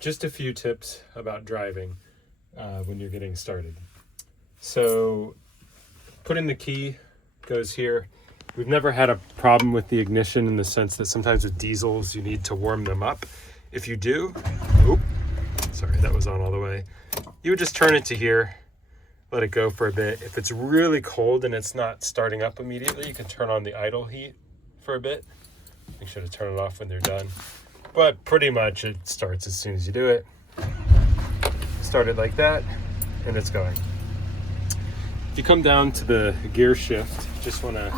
Just a few tips about driving when you're getting started. So putting the key goes here. We've never had a problem with the ignition in the sense that sometimes with diesels you need to warm them up. If you do, sorry, that was on all the way. You would just turn it to here, let it go for a bit. If it's really cold and it's not starting up immediately, you can turn on the idle heat for a bit. Make sure to turn it off when they're done. But pretty much it starts as soon as you do it. Start it like that, and it's going. If you come down to the gear shift, just want to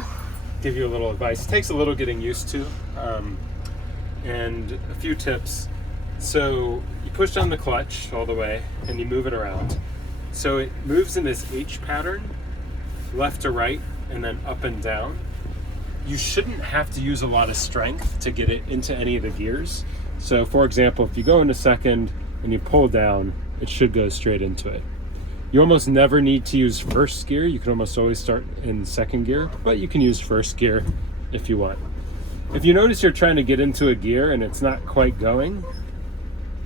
give you a little advice. It takes a little getting used to, and a few tips. So you push down the clutch all the way, and you move it around. So it moves in this H pattern, left to right, and then up and down. You shouldn't have to use a lot of strength to get it into any of the gears. So for example, if you go into second and you pull down, it should go straight into it. You almost never need to use first gear. You can almost always start in second gear, but you can use first gear if you want. If you notice you're trying to get into a gear and it's not quite going,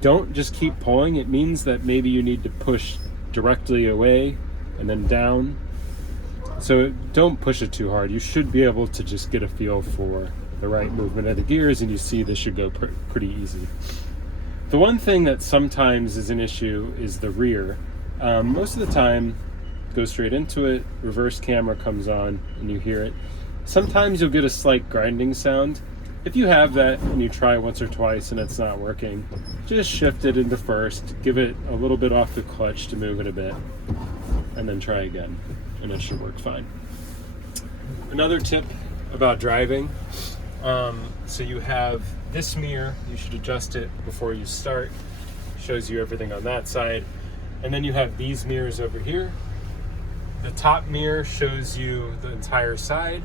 don't just keep pulling. It means that maybe you need to push directly away and then down. So don't push it too hard. You should be able to just get a feel for the right movement of the gears, and you see this should go pretty easy. The one thing that sometimes is an issue is the rear. Most of the time, go straight into it, reverse camera comes on, and you hear it. Sometimes you'll get a slight grinding sound. If you have that and you try once or twice and it's not working, just shift it into first, give it a little bit off the clutch to move it a bit, and then try again, and it should work fine. Another tip about driving, so you have this mirror, you should adjust it before you start, shows you everything on that side, and then you have these mirrors over here. The top mirror shows you the entire side.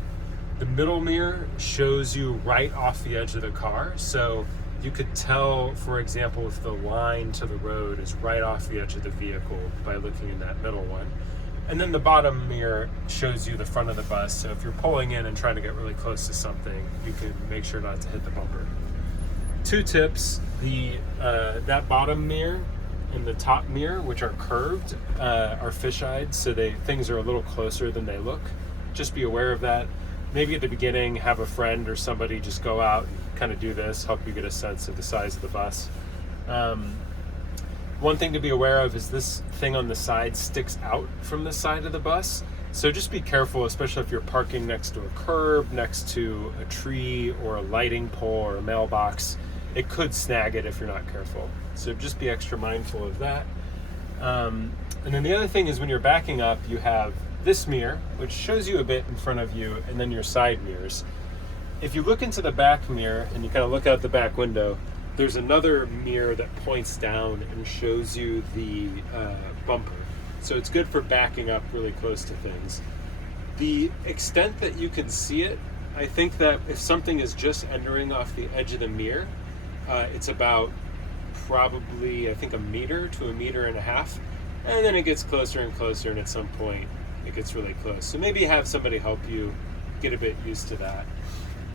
The middle mirror shows you right off the edge of the car, so you could tell, for example, if the line to the road is right off the edge of the vehicle by looking in that middle one. And then the bottom mirror shows you the front of the bus, so if you're pulling in and trying to get really close to something, you can make sure not to hit the bumper. Two tips: that bottom mirror and the top mirror, which are curved, are fisheyed, so things are a little closer than they look. Just be aware of that. Maybe at the beginning, have a friend or somebody just go out and kind of do this, help you get a sense of the size of the bus. One thing to be aware of is this thing on the side sticks out from the side of the bus. So just be careful, especially if you're parking next to a curb, next to a tree or a lighting pole or a mailbox. It could snag it if you're not careful. So just be extra mindful of that. And then the other thing is when you're backing up, you have this mirror, which shows you a bit in front of you, and then your side mirrors. If you look into the back mirror and you kind of look out the back window, there's another mirror that points down and shows you the bumper. So it's good for backing up really close to things. The extent that you can see it, I think that if something is just entering off the edge of the mirror, it's about probably, I think, 1 meter to 1.5 meters, and then it gets closer and closer, and at some point it gets really close. So maybe have somebody help you get a bit used to that.